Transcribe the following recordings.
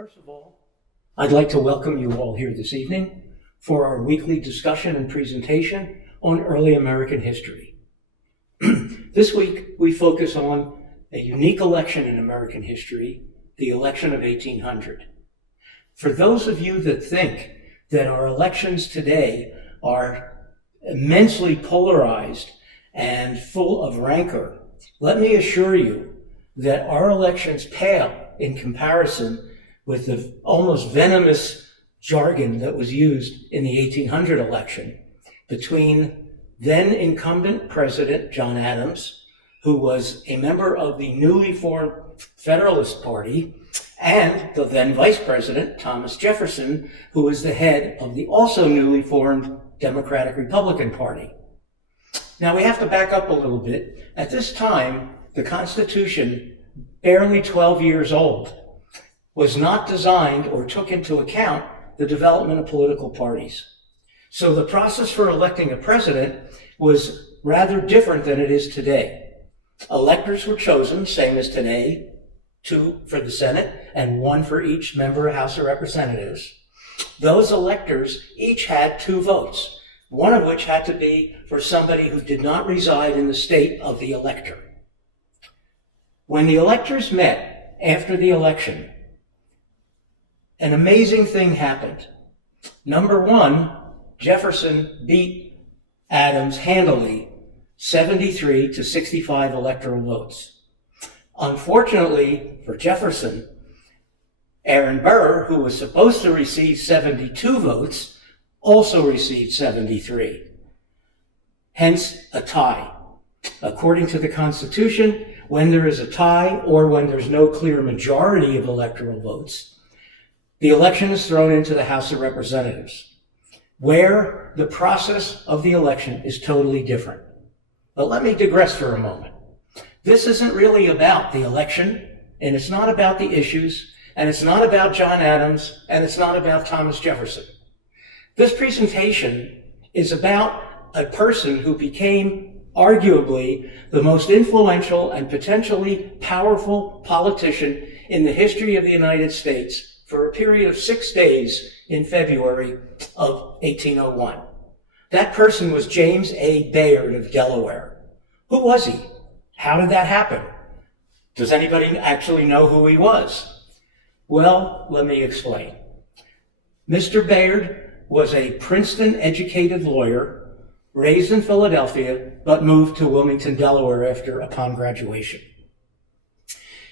First of all, I'd like to welcome you all here this evening for our weekly discussion and presentation on early American history. This week, we focus on a unique election in American history, the election of 1800. For those of you that think that our elections today are immensely polarized and full of rancor, let me assure you that our elections pale in comparison with the almost venomous jargon that was used in the 1800 election between then incumbent President John Adams, who was a member of the newly formed Federalist Party, and the then Vice President Thomas Jefferson, who was the head of the also newly formed Democratic Republican Party. Now we have to back up a little bit. At this time, the Constitution, barely 12 years old, was not designed or took into account the development of political parties. So the process for electing a president was rather different than it is today. Electors were chosen, same as today, 2 for the Senate and 1 for each member of House of Representatives. Those electors each had 2 votes, one of which had to be for somebody who did not reside in the state of the elector. When the electors met after the election, an amazing thing happened. Number 1, Jefferson beat Adams handily, 73 to 65 electoral votes. Unfortunately for Jefferson, Aaron Burr, who was supposed to receive 72 votes, also received 73. Hence, a tie. According to the Constitution, when there is a tie or when there's no clear majority of electoral votes, the election is thrown into the House of Representatives, where the process of the election is totally different. But let me digress for a moment. This isn't really about the election, and it's not about the issues, and it's not about John Adams, and it's not about Thomas Jefferson. This presentation is about a person who became arguably the most influential and potentially powerful politician in the history of the United States for a period of 6 days in February of 1801. That person was James A. Bayard of Delaware. Who was he? How did that happen? Does anybody actually know who he was? Well, let me explain. Mr. Bayard was a Princeton-educated lawyer, raised in Philadelphia, but moved to Wilmington, Delaware upon graduation.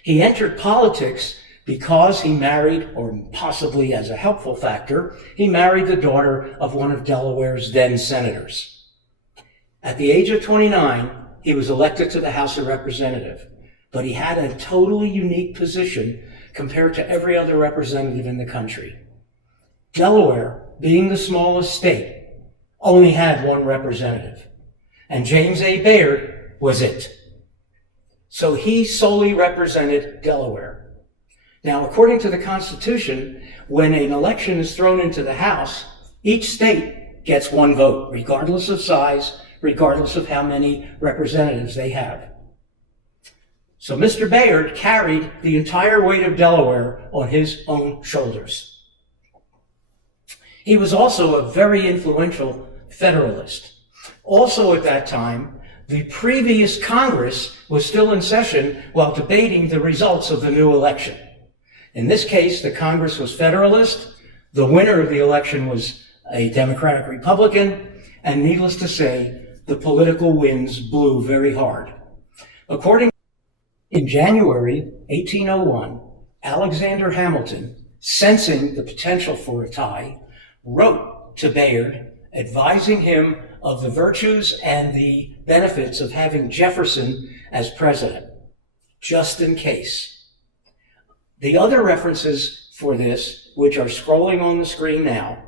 He entered politics because he married, or possibly as a helpful factor, he married the daughter of one of Delaware's then senators. At the age of 29, he was elected to the House of Representatives, but he had a totally unique position compared to every other representative in the country. Delaware, being the smallest state, only had 1 representative, and James A. Bayard was it. So he solely represented Delaware. Now, according to the Constitution, when an election is thrown into the House, each state gets 1 vote, regardless of size, regardless of how many representatives they have. So Mr. Bayard carried the entire weight of Delaware on his own shoulders. He was also a very influential Federalist. Also at that time, the previous Congress was still in session while debating the results of the new election. In this case, the Congress was Federalist, the winner of the election was a Democratic Republican, and needless to say, the political winds blew very hard. In January 1801, Alexander Hamilton, sensing the potential for a tie, wrote to Bayard advising him of the virtues and the benefits of having Jefferson as president, just in case. The other references for this, which are scrolling on the screen now,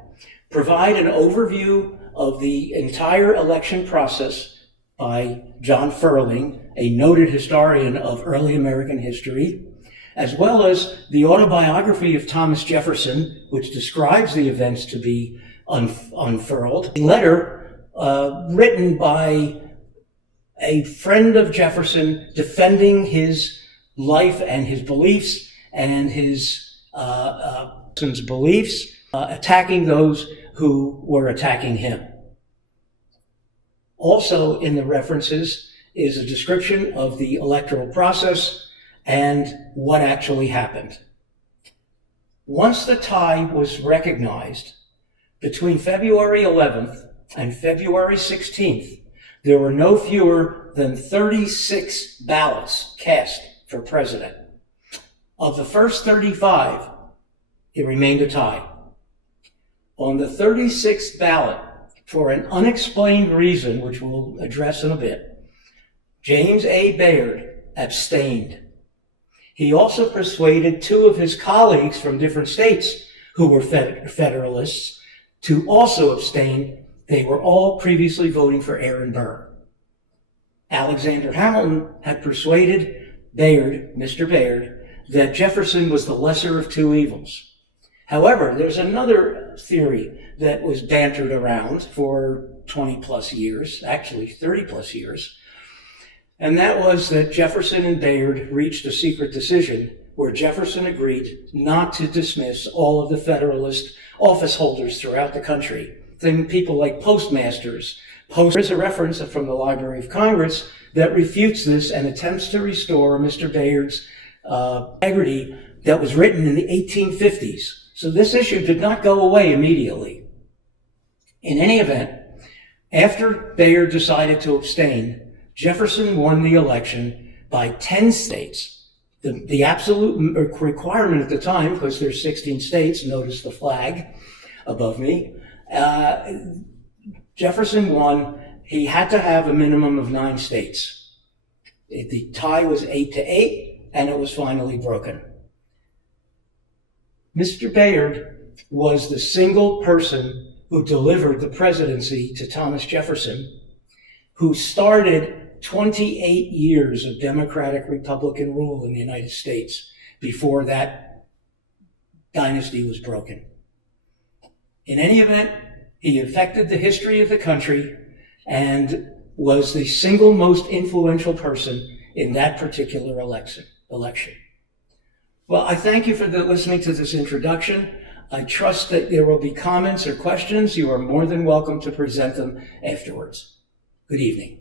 provide an overview of the entire election process by John Ferling, a noted historian of early American history, as well as the autobiography of Thomas Jefferson, which describes the events to be unfurled, a letter written by a friend of Jefferson defending his life and his beliefs and his person's beliefs, attacking those who were attacking him. Also in the references is a description of the electoral process and what actually happened. Once the tie was recognized, between February 11th and February 16th, there were no fewer than 36 ballots cast for president. Of the first 35, it remained a tie. On the 36th ballot, for an unexplained reason, which we'll address in a bit, James A. Bayard abstained. He also persuaded two of his colleagues from different states who were Federalists to also abstain. They were all previously voting for Aaron Burr. Alexander Hamilton had persuaded Bayard, Mr. Bayard, that Jefferson was the lesser of two evils. However, there's another theory that was bantered around for 20 plus years, actually 30 plus years, and that was that Jefferson and Bayard reached a secret decision where Jefferson agreed not to dismiss all of the Federalist office holders throughout the country. Then people like postmasters. There's a reference from the Library of Congress that refutes this and attempts to restore Mr. Bayard's integrity that was written in the 1850s. So this issue did not go away immediately. In any event, after Bayard decided to abstain, Jefferson won the election by 10 states. The absolute requirement at the time, because there's 16 states, notice the flag above me, Jefferson won. He had to have a minimum of 9 states. The tie was 8-8, and it was finally broken. Mr. Bayard was the single person who delivered the presidency to Thomas Jefferson, who started 28 years of Democratic-Republican rule in the United States before that dynasty was broken. In any event, he affected the history of the country and was the single most influential person in that particular election. Well, I thank you for listening to this introduction. I trust that there will be comments or questions. You are more than welcome to present them afterwards. Good evening.